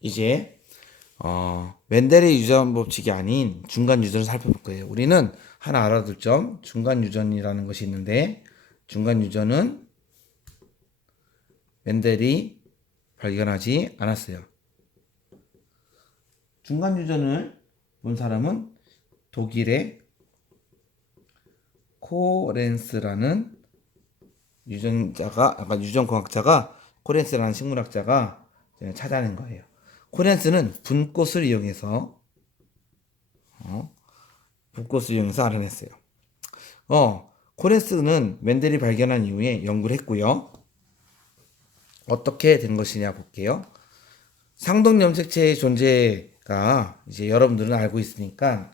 이제 멘델의 유전 법칙이 아닌 중간 유전을 살펴볼 거예요. 우리는 하나 알아둘 점, 중간 유전이라는 것이 있는데 중간 유전은 멘델이 발견하지 않았어요. 중간 유전을 본 사람은 독일의 코렌스라는 유전공학자가 코렌스라는 식물학자가 찾아낸 거예요. 코렌스는 분꽃을 이용해서 알아냈어요. 코렌스는 멘델이 발견한 이후에 연구를 했고요. 어떻게 된 것이냐 볼게요. 상동 염색체의 존재가 이제 여러분들은 알고 있으니까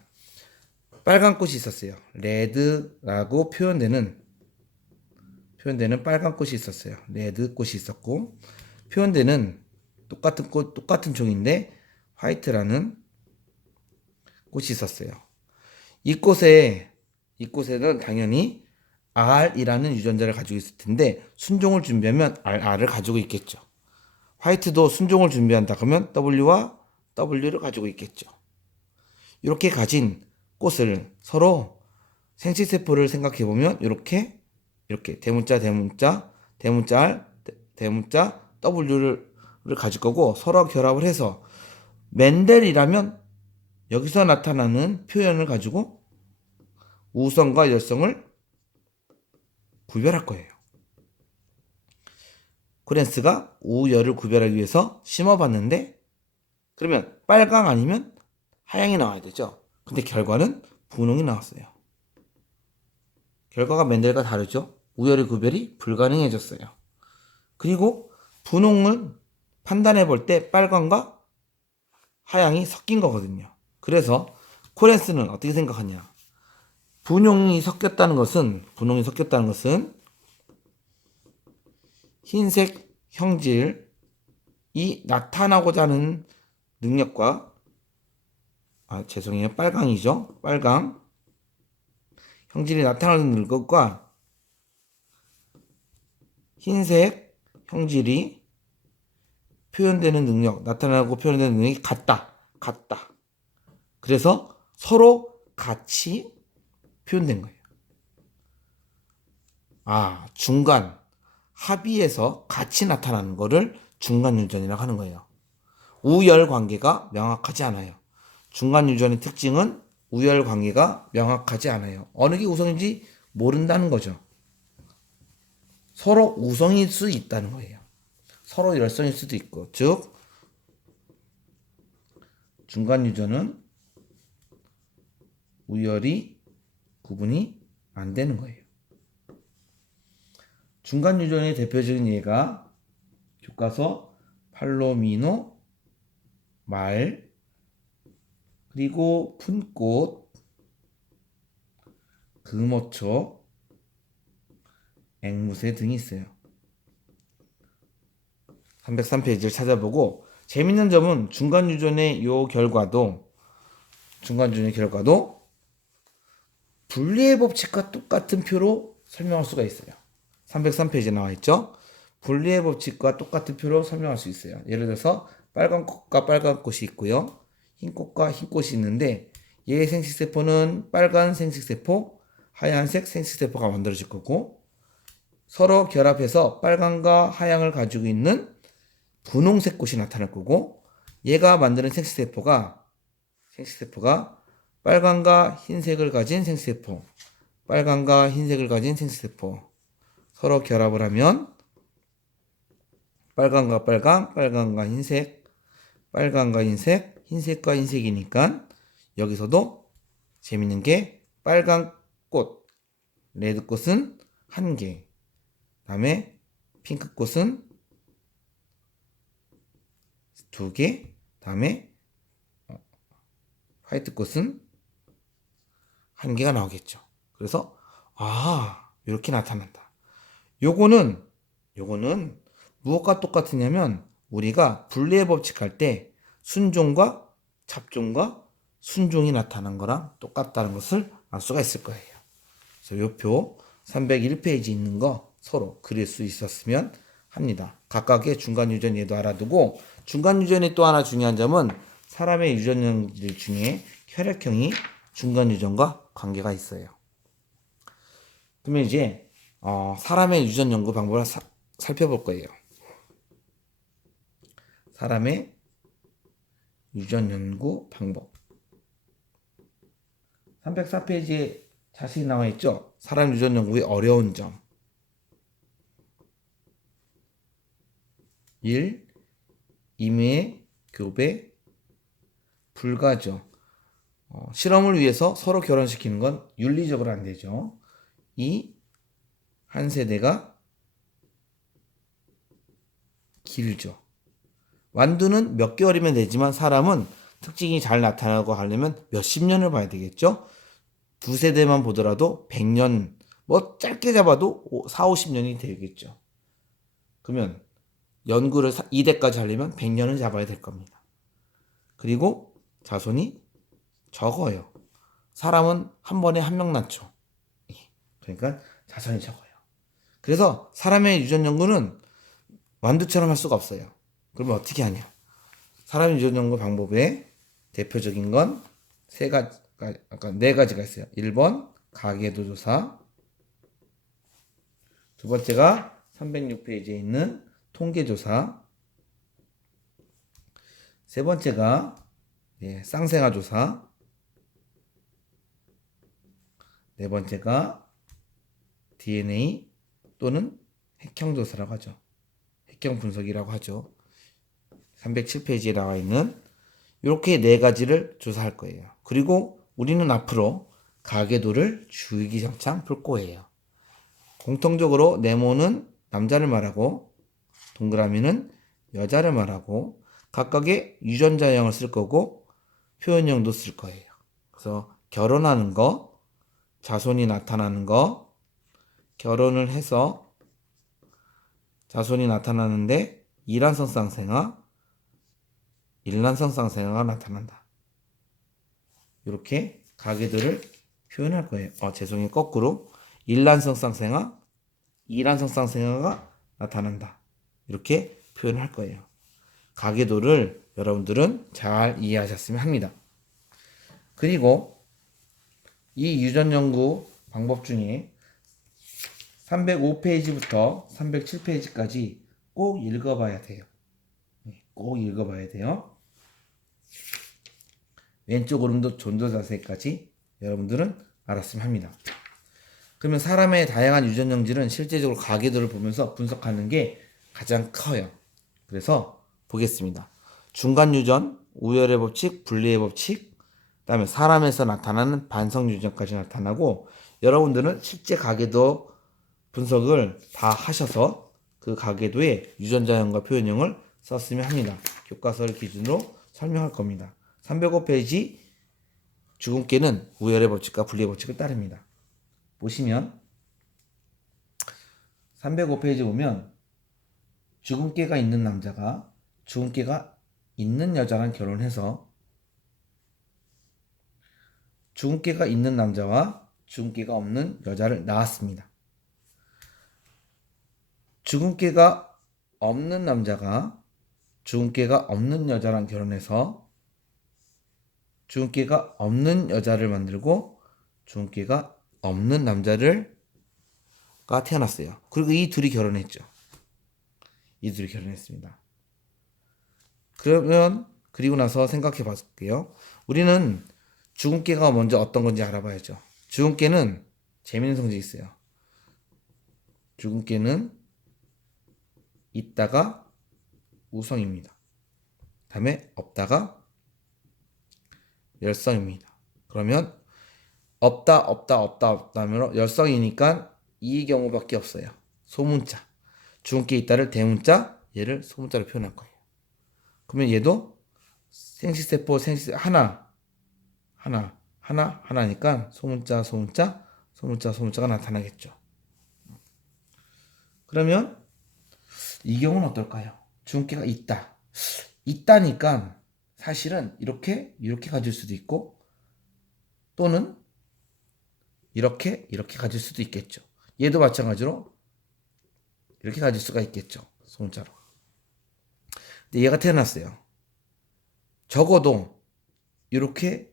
빨간 꽃이 있었어요. 레드라고 표현되는 빨간 꽃이 있었어요. 레드 꽃이 있었고 표현되는 똑같은 꽃, 똑같은 종인데 화이트라는 꽃이 있었어요. 이꽃에는 당연히 R이라는 유전자를 가지고 있을 텐데 순종을 준비하면 R을 가지고 있겠죠. 화이트도 순종을 준비한다 그러면 W와 W를 가지고 있겠죠. 이렇게 가진 꽃을 서로 생식세포를 생각해보면 이렇게 대문자 R 대문자 W를 가질 거고 서로 결합을 해서 멘델이라면 여기서 나타나는 표현을 가지고 우성과 열성을 구별할 거예요. 코렌스가 우열을 구별하기 위해서 심어봤는데 그러면 빨강 아니면 하양이 나와야 되죠. 근데 결과는 분홍이 나왔어요. 결과가 멘델과 다르죠. 우열의 구별이 불가능해졌어요. 그리고 분홍을 판단해 볼 때 빨강과 하양이 섞인 거거든요. 그래서 코렌스는 어떻게 생각하냐? 분홍이 섞였다는 것은 흰색 형질이 나타나고자 하는 능력과 빨강이죠. 빨강 형질이 나타나는 것과 흰색 형질이 표현되는 능력, 나타나고 표현되는 능력이 같다. 그래서 서로 같이 표현된 거예요. 중간 합의에서 같이 나타나는 거를 중간 유전이라고 하는 거예요. 우열 관계가 명확하지 않아요. 중간 유전의 특징은 우열 관계가 명확하지 않아요. 어느 게 우성인지 모른다는 거죠. 서로 우성일 수 있다는 거예요. 서로 열성일 수도 있고, 즉 중간 유전은 우열이 구분이 안 되는 거예요. 중간 유전의 대표적인 예가 교과서 팔로미노, 말, 그리고 푼꽃, 금어초, 앵무새 등이 있어요. 303페이지를 찾아보고 재밌는 점은 중간 유전의 결과도 분리의 법칙과 똑같은 표로 설명할 수가 있어요. 303페이지에 나와 있죠. 분리의 법칙과 똑같은 표로 설명할 수 있어요. 예를 들어서 빨간 꽃과 빨간 꽃이 있고요. 흰 꽃과 흰 꽃이 있는데 얘의 생식세포는 빨간 생식세포, 하얀색 생식세포가 만들어질 거고 서로 결합해서 빨간과 하양을 가지고 있는 분홍색 꽃이 나타날 거고 얘가 만드는 생식세포가 빨간과 흰색을 가진 생식세포, 서로 결합을 하면 빨강과 빨강, 빨강과 흰색, 빨강과 흰색, 흰색과 흰색이니까 여기서도 재밌는 게 빨간 꽃, 레드 꽃은 한 개, 다음에 핑크 꽃은 두 개, 다음에 화이트 꽃은 한 개가 나오겠죠. 그래서 이렇게 나타난다. 요거는 무엇과 똑같으냐면 우리가 분리의 법칙 할 때 순종과 잡종과 순종이 나타난 거랑 똑같다는 것을 알 수가 있을 거예요. 그래서 요 표 301페이지 있는 거 서로 그릴 수 있었으면 합니다. 각각의 중간 유전 얘도 알아두고 중간 유전의 또 하나 중요한 점은 사람의 유전형들 중에 혈액형이 중간 유전과 관계가 있어요. 그러면 이제 사람의 유전 연구 방법을 살펴볼 거예요. 사람의 유전 연구 방법. 304페이지에 자세히 나와 있죠? 사람 유전 연구의 어려운 점. 1. 임의 교배 불가죠. 실험을 위해서 서로 결혼시키는 건 윤리적으로 안 되죠. 2. 한 세대가 길죠. 완두는 몇 개월이면 되지만 사람은 특징이 잘 나타나고 하려면 몇십 년을 봐야 되겠죠. 두 세대만 보더라도 100년, 뭐 짧게 잡아도 4, 50년이 되겠죠. 그러면 연구를 2대까지 하려면 100년을 잡아야 될 겁니다. 그리고 자손이 적어요. 사람은 한 번에 한 명 낳죠. 그러니까 자손이 적어요. 그래서 사람의 유전 연구는 완두처럼 할 수가 없어요. 그러면 어떻게 하냐? 사람 유전 연구 방법의 대표적인 건 네 가지가 있어요. 1번 가계도 조사, 두 번째가 306페이지에 있는 통계 조사, 세 번째가 쌍생아 조사, 네 번째가 DNA 또는 핵형 조사라고 하죠. 핵형 분석이라고 하죠. 307페이지에 나와 있는 이렇게 네 가지를 조사할 거예요. 그리고 우리는 앞으로 가계도를 주기장창 볼 거예요. 공통적으로 네모는 남자를 말하고 동그라미는 여자를 말하고 각각의 유전자형을 쓸 거고 표현형도 쓸 거예요. 그래서 결혼하는 거, 자손이 나타나는 거, 결혼을 해서 자손이 나타나는데 이란성 쌍생아, 일란성 쌍생아가 나타난다. 이렇게 가계도를 표현할 거예요. 죄송해요. 거꾸로 일란성 쌍생아, 이란성 쌍생아가 나타난다. 이렇게 표현할 거예요. 가계도를 여러분들은 잘 이해하셨으면 합니다. 그리고 이 유전 연구 방법 중에 305페이지부터 307페이지까지 꼭 읽어봐야 돼요. 꼭 읽어봐야 돼요. 왼쪽 오른쪽 존조 자세까지 여러분들은 알았으면 합니다. 그러면 사람의 다양한 유전형질은 실제적으로 가계도를 보면서 분석하는 게 가장 커요. 그래서 보겠습니다. 중간 유전, 우열의 법칙, 분리의 법칙, 그다음에 사람에서 나타나는 반성 유전까지 나타나고 여러분들은 실제 가계도 분석을 다 하셔서 그 가계도의 유전자형과 표현형을 썼으면 합니다. 교과서를 기준으로 설명할 겁니다. 305페이지 주근깨는 우열의 법칙과 분리의 법칙을 따릅니다. 보시면 305페이지 보면 주근깨가 있는 남자가 주근깨가 있는 여자랑 결혼해서 주근깨가 있는 남자와 주근깨가 없는 여자를 낳았습니다. 주근깨가 없는 남자가 주근깨가 없는 여자랑 결혼해서 주근깨가 없는 여자를 만들고 주근깨가 없는 남자가 태어났어요. 그리고 이 둘이 결혼했죠. 이 둘이 결혼했습니다. 그러면 그리고 나서 생각해 볼게요. 우리는 주근깨가 먼저 어떤 건지 알아봐야죠. 주근깨는 재밌는 성질이 있어요. 주근깨는 있다가 우성입니다. 다음에 없다가 열성입니다. 그러면 없다면 열성이니까 이 경우밖에 없어요. 소문자. 주근깨 있다를 대문자, 얘를 소문자로 표현할 거예요. 그러면 얘도 생식세포 하나니까 소문자가 나타나겠죠. 그러면 이 경우는 어떨까요? 주근깨가 있다니까 사실은 이렇게 가질 수도 있고 또는 이렇게 가질 수도 있겠죠. 얘도 마찬가지로 이렇게 가질 수가 있겠죠. 소문자로. 근데 얘가 태어났어요. 적어도 이렇게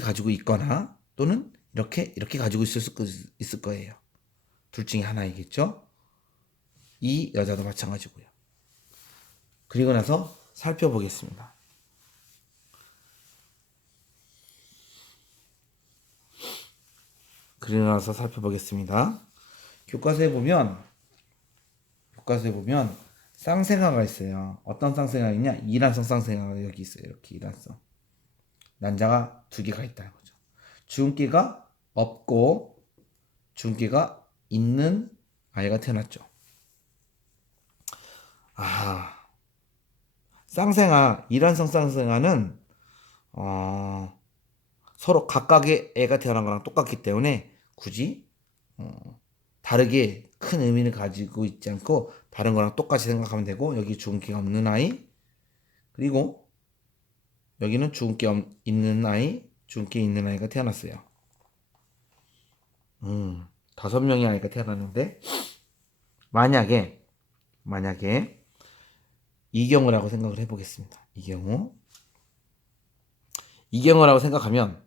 가지고 있거나 또는 이렇게 가지고 있을 거예요. 둘 중에 하나이겠죠. 이 여자도 마찬가지고요. 그리고 나서 살펴보겠습니다. 교과서에 보면 쌍생아가 있어요. 어떤 쌍생아이냐? 이란성 쌍생아가 여기 있어요. 이렇게 이란성. 난자가 두 개가 있다는 거죠. 주음기가 없고 주음기가 있는 아이가 태어났죠. 이란성 쌍생아는 서로 각각의 애가 태어난 거랑 똑같기 때문에 굳이 다르게 큰 의미를 가지고 있지 않고 다른 거랑 똑같이 생각하면 되고, 여기 주음기가 없는 아이, 그리고 여기는 주음기 있는 아이가 태어났어요. 5명의 아이가 태어났는데, 만약에 이 경우라고 생각을 해보겠습니다. 이 경우라고 생각하면,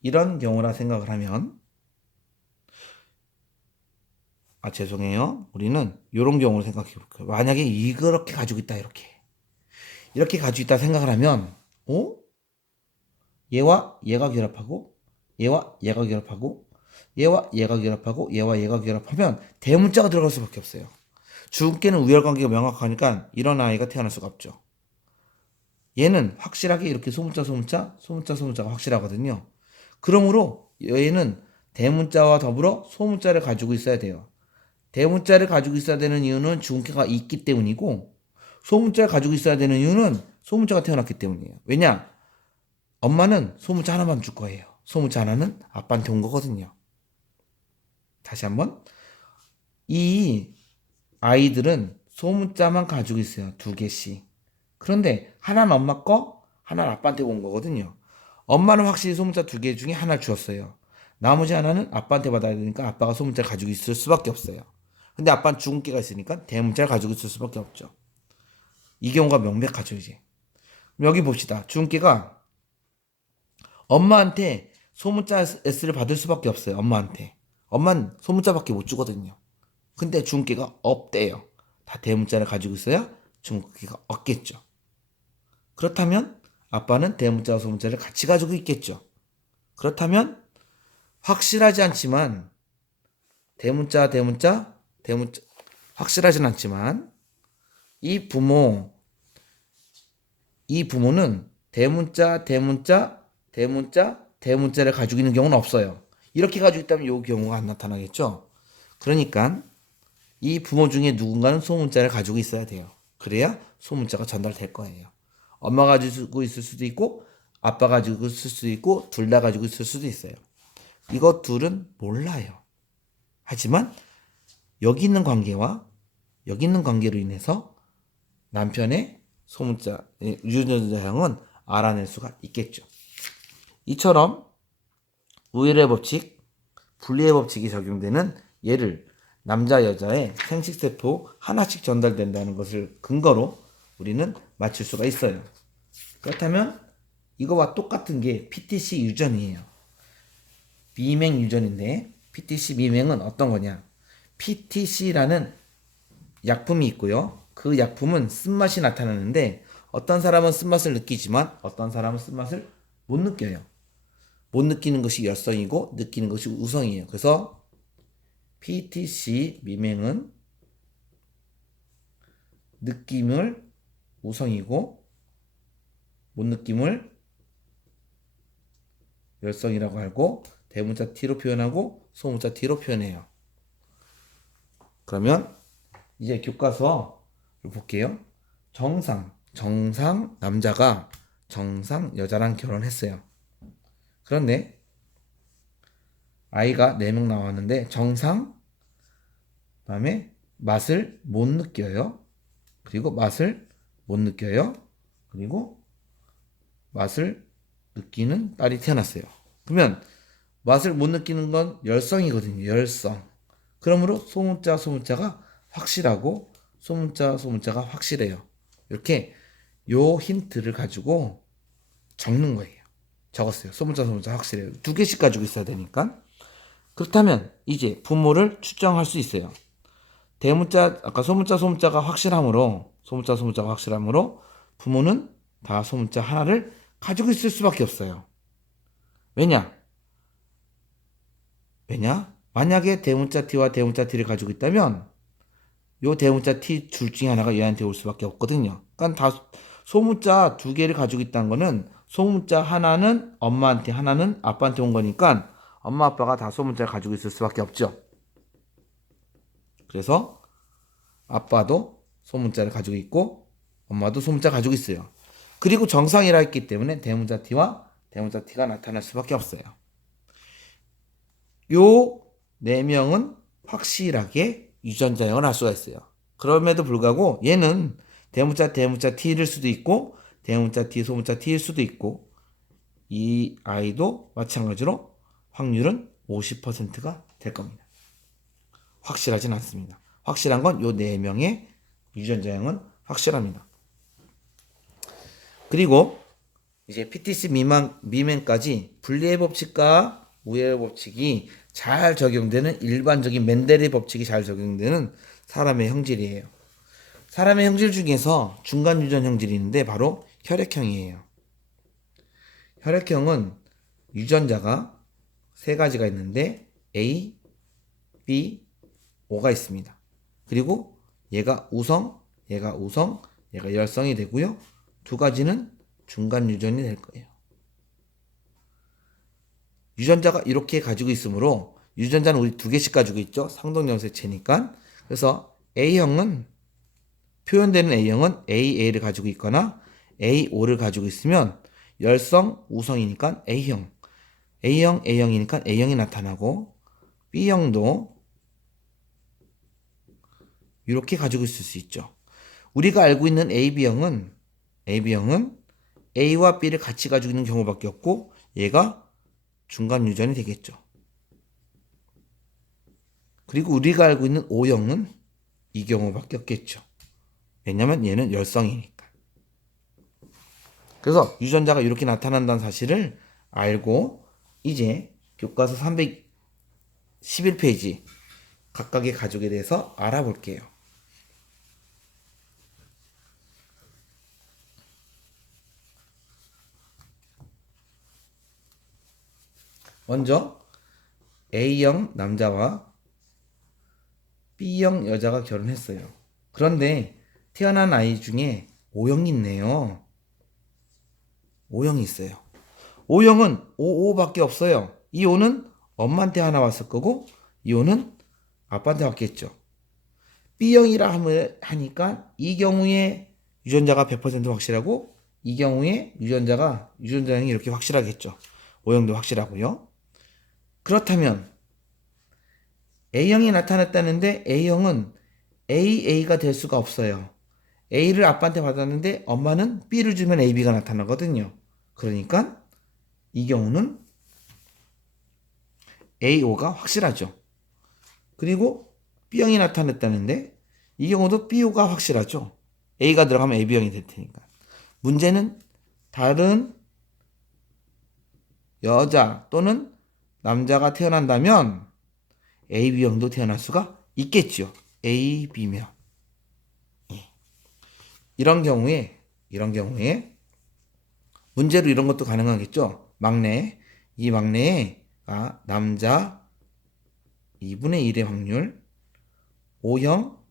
이런 경우라 생각을 하면, 죄송해요. 우리는 이런 경우를 생각해 볼게요. 만약에 이렇게 가지고 있다, 이렇게 가지고 있다 생각을 하면, 얘와 얘가 결합하고, 얘와 얘가 결합하고, 얘와 얘가 결합하고, 얘와 얘가 결합하면 대문자가 들어갈 수밖에 없어요. 주음계는 우열관계가 명확하니까 이런 아이가 태어날 수가 없죠. 얘는 확실하게 이렇게 소문자가 확실하거든요. 그러므로 얘는 대문자와 더불어 소문자를 가지고 있어야 돼요. 대문자를 가지고 있어야 되는 이유는 주음계가 있기 때문이고, 소문자를 가지고 있어야 되는 이유는 소문자가 태어났기 때문이에요. 왜냐? 엄마는 소문자 하나만 줄 거예요. 소문자 하나는 아빠한테 온 거거든요. 다시 한번. 이 아이들은 소문자만 가지고 있어요. 2개씩. 그런데 하나는 엄마 거, 하나는 아빠한테 온 거거든요. 엄마는 확실히 소문자 2개 중에 하나를 주었어요. 나머지 하나는 아빠한테 받아야 되니까 아빠가 소문자를 가지고 있을 수밖에 없어요. 근데 아빠는 주음계가 있으니까 대문자를 가지고 있을 수밖에 없죠. 이 경우가 명백하죠, 이제. 여기 봅시다. 주음계가 엄마한테 소문자 S를 받을 수밖에 없어요. 엄마는 소문자밖에 못 주거든요. 근데 주음계가 없대요. 다 대문자를 가지고 있어야 주음계가 없겠죠. 그렇다면 아빠는 대문자와 소문자를 같이 가지고 있겠죠. 그렇다면 확실하지 않지만 대문자 확실하진 않지만 이 부모는 대문자를 가지고 있는 경우는 없어요. 이렇게 가지고 있다면 이 경우가 안 나타나겠죠. 그러니까 이 부모 중에 누군가는 소문자를 가지고 있어야 돼요. 그래야 소문자가 전달될 거예요. 엄마가 가지고 있을 수도 있고 아빠가 가지고 있을 수도 있고 둘 다 가지고 있을 수도 있어요. 이거 둘은 몰라요. 하지만 여기 있는 관계로 인해서 남편의 소문자, 유전자형은 알아낼 수가 있겠죠. 이처럼 우열의 법칙, 분리의 법칙이 적용되는 예를 남자, 여자의 생식세포 하나씩 전달된다는 것을 근거로 우리는 맞출 수가 있어요. 그렇다면 이거와 똑같은 게 PTC 유전이에요. 미맹 유전인데 PTC 미맹은 어떤 거냐? PTC라는 약품이 있고요. 그 약품은 쓴맛이 나타나는데 어떤 사람은 쓴맛을 느끼지만 어떤 사람은 쓴맛을 못 느껴요. 못 느끼는 것이 열성이고 느끼는 것이 우성이에요. 그래서 PTC 미맹은 느낌을 우성이고 못 느낌을 열성이라고 하고 대문자 T로 표현하고 소문자 T로 표현해요. 그러면 이제 교과서를 볼게요. 정상 남자가 정상 여자랑 결혼했어요. 그런데 아이가 4명 나왔는데 정상, 그다음에 맛을 못 느껴요. 그리고 맛을 못 느껴요. 그리고 맛을 느끼는 딸이 태어났어요. 그러면 맛을 못 느끼는 건 열성이거든요. 열성. 그러므로 소문자가 확실하고 소문자가 확실해요. 이렇게 요 힌트를 가지고 적는 거예요. 적었어요. 소문자 확실해요. 2개씩 가지고 있어야 되니까. 그렇다면 이제 부모를 추정할 수 있어요. 대문자, 아까 소문자가 확실함으로, 소문자가 확실함으로 부모는 다 소문자 하나를 가지고 있을 수밖에 없어요. 왜냐? 만약에 대문자 T와 대문자 T를 가지고 있다면 요 대문자 T 둘 중에 하나가 얘한테 올 수밖에 없거든요. 그러니까 다 소문자 2개를 가지고 있다는 거는 소문자 하나는 엄마한테, 하나는 아빠한테 온 거니까 엄마 아빠가 다 소문자를 가지고 있을 수밖에 없죠. 그래서 아빠도 소문자를 가지고 있고 엄마도 소문자 가지고 있어요. 그리고 정상이라 했기 때문에 대문자 T와 대문자 T가 나타날 수밖에 없어요. 요 4명은 확실하게 유전자형을 알 수가 있어요. 그럼에도 불구하고 얘는 대문자 T일 수도 있고 대문자 T, 소문자 T일 수도 있고 이 아이도 마찬가지로 확률은 50%가 될 겁니다. 확실하진 않습니다. 확실한 건 요 4명의 유전자형은 확실합니다. 그리고 이제 PTC 미만까지 분리의 법칙과 우열의 법칙이 잘 적용되는 일반적인 멘델의 법칙이 잘 적용되는 사람의 형질이에요. 사람의 형질 중에서 중간 유전 형질이 있는데 바로 혈액형이에요. 혈액형은 유전자가 3가지가 있는데 A, B, O가 있습니다. 그리고 얘가 우성, 얘가 열성이 되고요. 2가지는 중간 유전이 될 거예요. 유전자가 이렇게 가지고 있으므로 유전자는 우리 2개씩 가지고 있죠. 상동염색체니까. 그래서 A형은 표현되는 A형은 AA를 가지고 있거나 AO를 가지고 있으면 열성, 우성이니까 A형이니까 A형이 나타나고 B형도 이렇게 가지고 있을 수 있죠. 우리가 알고 있는 AB형은 A와 B를 같이 가지고 있는 경우밖에 없고 얘가 중간 유전이 되겠죠. 그리고 우리가 알고 있는 O형은 이 경우밖에 없겠죠. 왜냐면 얘는 열성이니까. 그래서 유전자가 이렇게 나타난다는 사실을 알고 이제 교과서 311페이지 각각의 가족에 대해서 알아볼게요. 먼저 A형 남자와 B형 여자가 결혼했어요. 그런데 태어난 아이 중에 O형이 있네요. O형이 있어요. O형은 OO밖에 없어요. 이 O는 엄마한테 하나 왔을 거고 이 O는 아빠한테 왔겠죠. B형이라 하니까 이 경우에 유전자가 100% 확실하고 이 경우에 유전자형이 이렇게 확실하겠죠. O형도 확실하고요. 그렇다면 A형이 나타났다는데 A형은 AA가 될 수가 없어요. A를 아빠한테 받았는데 엄마는 B를 주면 AB가 나타나거든요. 그러니까 이 경우는 AO가 확실하죠. 그리고 B형이 나타났다는데 이 경우도 BO가 확실하죠. A가 들어가면 AB형이 될 테니까. 문제는 다른 여자 또는 남자가 태어난다면 AB형도 태어날 수가 있겠죠. AB면. 이런 경우에 문제로 이런 것도 가능하겠죠. 이 막내가 남자 2분의 1의 확률, O형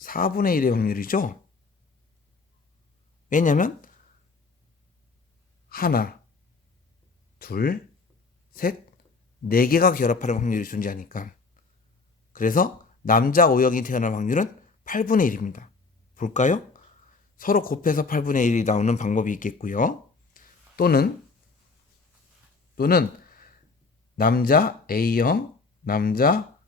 4분의 1의 확률이죠. 왜냐면 하나, 둘, 셋, 4개가 결합하는 확률이 존재하니까. 그래서 남자 O형이 태어날 확률은 8분의 1입니다. 볼까요? 서로 곱해서 8분의 1이 나오는 방법이 있겠고요. 또는 남자 A형, 남자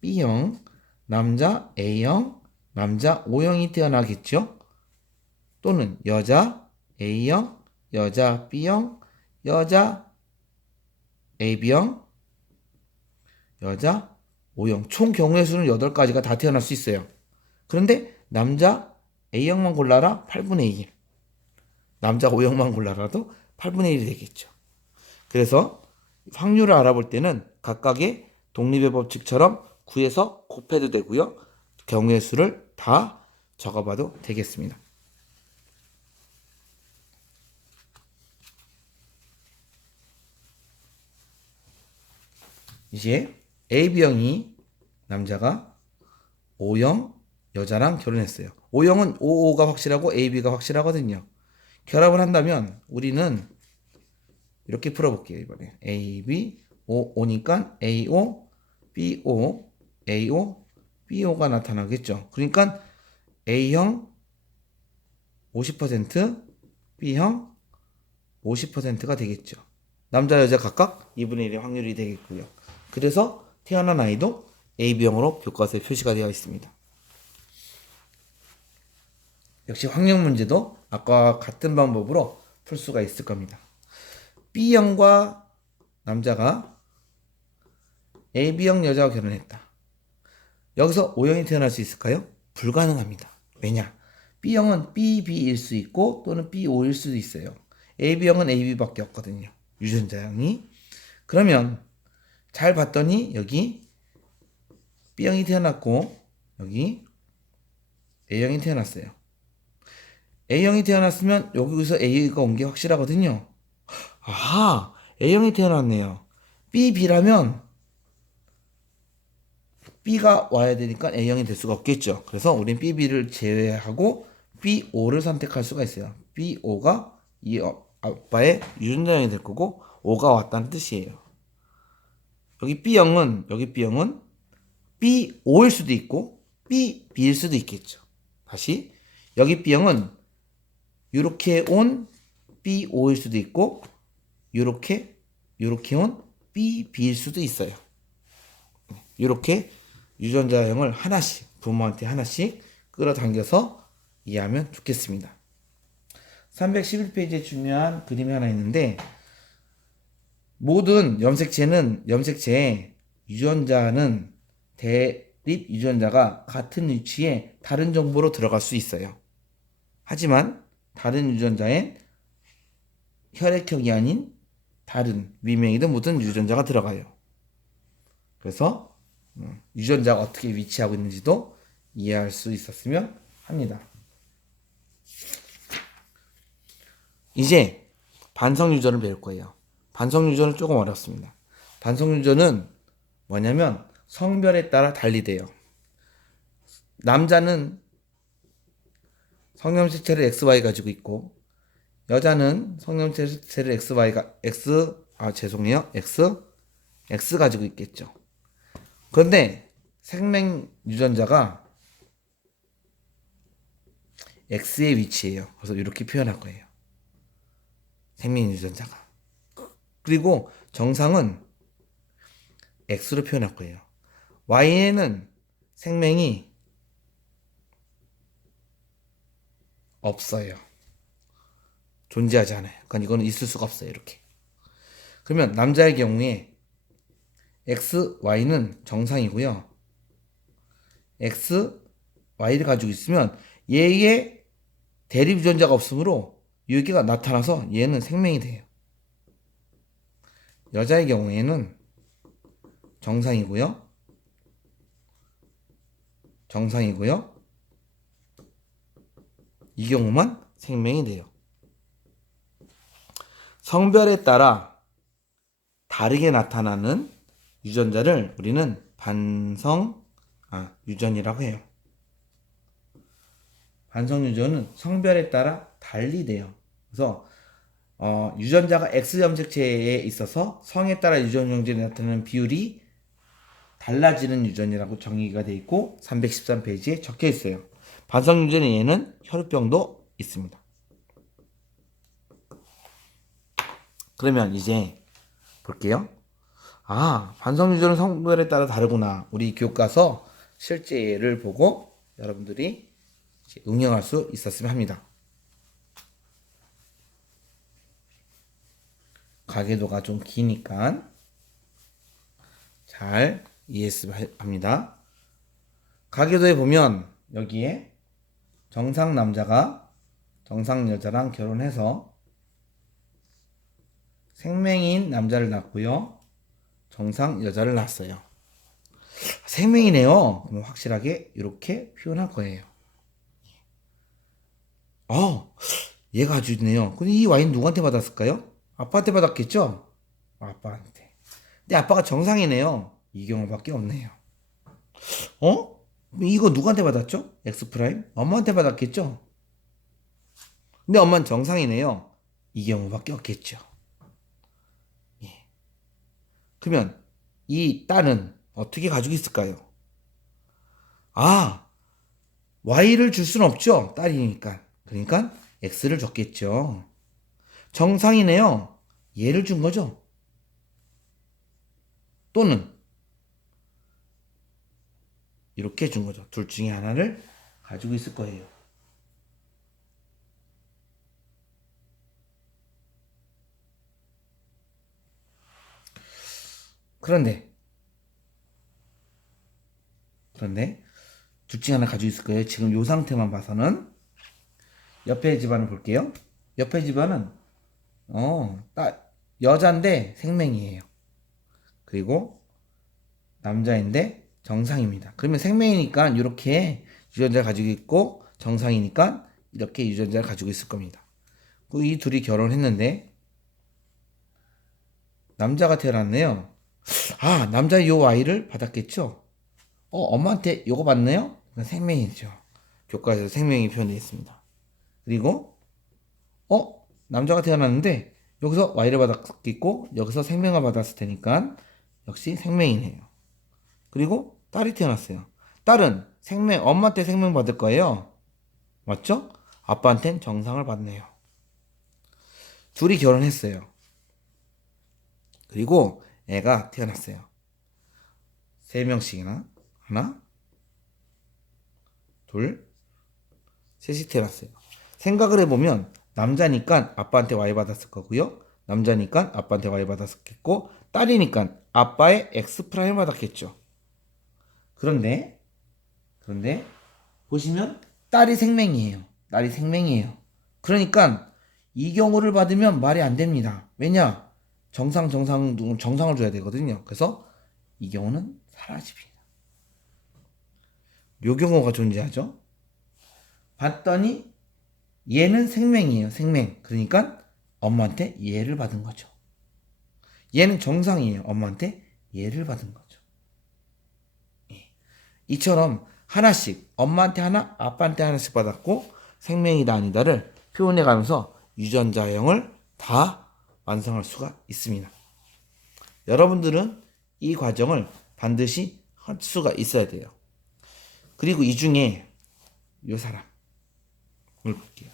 B형, 남자 A형, 남자 O형이 태어나겠죠. 또는 여자 A형, 여자 B형, 여자 AB형, 여자 O형. 총 경우의 수는 8가지가 다 태어날 수 있어요. 그런데 남자 A형만 골라라 8분의 1. 남자 O형만 골라라도 8분의 1이 되겠죠. 그래서 확률을 알아볼 때는 각각의 독립의 법칙처럼 구해서 곱해도 되고요. 경우의 수를 다 적어봐도 되겠습니다. 이제 AB형이 남자가 O형 여자랑 결혼했어요. O형은 OO가 확실하고 AB가 확실하거든요. 결합을 한다면 우리는 이렇게 풀어볼게요. 이번에 AB, O니까 AO, BO, AO, BO가 나타나겠죠. 그러니까 A형 50%, B형 50%가 되겠죠. 남자 여자 각각 2분의 1의 확률이 되겠고요. 그래서 태어난 아이도 AB형으로 교과서에 표시가 되어 있습니다. 역시 확률 문제도 아까와 같은 방법으로 풀 수가 있을 겁니다. B형과 남자가 AB형 여자와 결혼했다. 여기서 O형이 태어날 수 있을까요? 불가능합니다. 왜냐? B형은 BB일 수 있고 또는 BO일 수도 있어요. AB형은 AB밖에 없거든요. 유전자형이. 그러면 잘 봤더니 여기 B형이 태어났고 여기 A형이 태어났어요. A형이 태어났으면 여기서 A가 온 게 확실하거든요. 아, A형이 태어났네요. BB라면 B가 와야 되니까 A형이 될 수가 없겠죠. 그래서 우린 BB를 제외하고 BO를 선택할 수가 있어요. BO가 이 아빠의 유전자형이 될 거고 O가 왔다는 뜻이에요. 여기 B형은 BO일 수도 있고 BB일 수도 있겠죠. 다시 여기 B형은 이렇게 온 BO일 수도 있고 이렇게 온 BB일 수도 있어요. 이렇게 유전자형을 하나씩 부모한테 하나씩 끌어당겨서 이해하면 좋겠습니다. 311페이지에 중요한 그림이 하나 있는데 모든 염색체의 유전자는 대립 유전자가 같은 위치에 다른 정보로 들어갈 수 있어요. 하지만 다른 유전자엔 혈액형이 아닌 다른 위명이든 모든 유전자가 들어가요. 그래서 유전자가 어떻게 위치하고 있는지도 이해할 수 있었으면 합니다. 이제 반성유전을 배울 거예요. 반성유전은 조금 어렵습니다. 반성유전은 뭐냐면 성별에 따라 달리 돼요. 남자는 성염색체를 XY 가지고 있고 여자는 성염색체를 X 가지고 있겠죠. 그런데 생명 유전자가 X의 위치예요. 그래서 이렇게 표현할 거예요. 생명 유전자가. 그리고 정상은 X로 표현할 거예요. Y에는 생명이 없어요. 존재하지 않아요. 그러니까 이거는 있을 수가 없어요. 이렇게. 그러면 남자의 경우에 X, Y는 정상이고요. X, Y를 가지고 있으면 얘의 대립 유전자가 없으므로 여기가 나타나서 얘는 생명이 돼요. 여자의 경우에는 정상이고요. 이 경우만 생명이 돼요. 성별에 따라 다르게 나타나는 유전자를 우리는 유전이라고 해요. 반성 유전은 성별에 따라 달리 돼요. 그래서 유전자가 X 염색체에 있어서 성에 따라 유전 형질이 나타나는 비율이 달라지는 유전이라고 정의가 되어 있고 313페이지에 적혀 있어요. 반성 유전의 예는 혈우병도 있습니다. 그러면 이제 볼게요. 반성 유전은 성별에 따라 다르구나. 우리 교과서 실제 예를 보고 여러분들이 응용할 수 있었으면 합니다. 가계도가 좀 기니까 잘 ES 합니다. 가계도에 보면 여기에 정상 남자가 정상 여자랑 결혼해서 생명인 남자를 낳고요. 정상 여자를 낳았어요. 생명이네요. 그럼 확실하게 이렇게 표현할 거예요. 얘가 아주 있네요. 근데 이 와인 누구한테 받았을까요? 아빠한테 받았겠죠? 아빠한테. 근데 아빠가 정상이네요. 이 경우밖에 없네요. 이거 누구한테 받았죠? X 프라임? 엄마한테 받았겠죠? 근데 엄마는 정상이네요. 이 경우밖에 없겠죠. 예. 그러면 이 딸은 어떻게 가지고 있을까요? Y를 줄 수는 없죠. 딸이니까. 그러니까 X를 줬겠죠. 정상이네요. 얘를 준 거죠. 또는 이렇게 준 거죠. 둘 중에 하나를 가지고 있을 거예요. 그런데 둘 중에 하나 가지고 있을 거예요. 지금 이 상태만 봐서는. 옆에 집안을 볼게요. 옆에 집안은 여자인데 생명이에요. 그리고 남자인데 정상입니다. 그러면 생명이니까 이렇게 유전자를 가지고 있고 정상이니까 이렇게 유전자를 가지고 있을 겁니다. 이 둘이 결혼했는데 남자가 태어났네요. 남자 요 아이를 받았겠죠? 엄마한테 요거 받네요? 생명이죠. 교과서에서 생명이 표현되어 있습니다. 그리고 남자가 태어났는데 여기서 Y를 받았겠고 여기서 생명을 받았을 테니까 역시 생명이네요. 그리고 딸이 태어났어요. 딸은 엄마한테 생명 받을 거예요. 맞죠? 아빠한테는 정상을 받네요. 둘이 결혼했어요. 그리고 애가 태어났어요. 3명씩이나. 하나, 둘, 셋이 태어났어요. 생각을 해보면 남자니까 아빠한테 Y 받았을 거고요. 남자니까 아빠한테 Y 받았겠고 딸이니까 아빠의 X 프라임 받았겠죠. 그런데 보시면 딸이 생명이에요. 딸이 생명이에요. 그러니까 이 경우를 받으면 말이 안 됩니다. 왜냐? 정상을 줘야 되거든요. 그래서 이 경우는 사라집니다. 요 경우가 존재하죠. 봤더니 얘는 생명이에요. 생명. 그러니까 엄마한테 얘를 받은 거죠. 얘는 정상이에요. 엄마한테 얘를 받은 거죠. 이처럼 하나씩 엄마한테 하나, 아빠한테 하나씩 받았고 생명이다 아니다를 표현해 가면서 유전자형을 다 완성할 수가 있습니다. 여러분들은 이 과정을 반드시 할 수가 있어야 돼요. 그리고 이 중에 이 사람을 볼게요.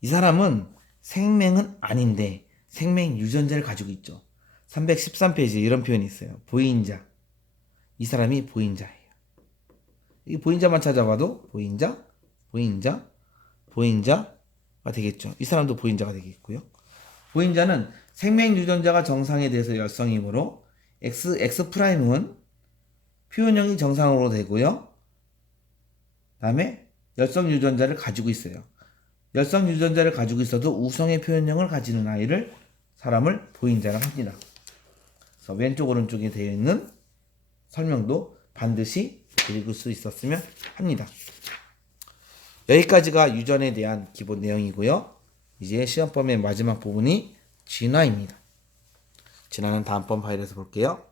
이 사람은 생명은 아닌데 생명 유전자를 가지고 있죠. 313페이지에 이런 표현이 있어요. 보인자. 이 사람이 보인자예요. 이 보인자만 찾아봐도 보인자가 되겠죠. 이 사람도 보인자가 되겠고요. 보인자는 생명 유전자가 정상에 대해서 열성이므로 X 프라임은 표현형이 정상으로 되고요. 다음에 열성 유전자를 가지고 있어요. 열성 유전자를 가지고 있어도 우성의 표현형을 가지는 사람을 보인자라고 합니다. 그래서 왼쪽 오른쪽에 되어 있는 설명도 반드시 읽을 수 있었으면 합니다. 여기까지가 유전에 대한 기본 내용이고요. 이제 시험범의 마지막 부분이 진화입니다. 진화는 다음번 파일에서 볼게요.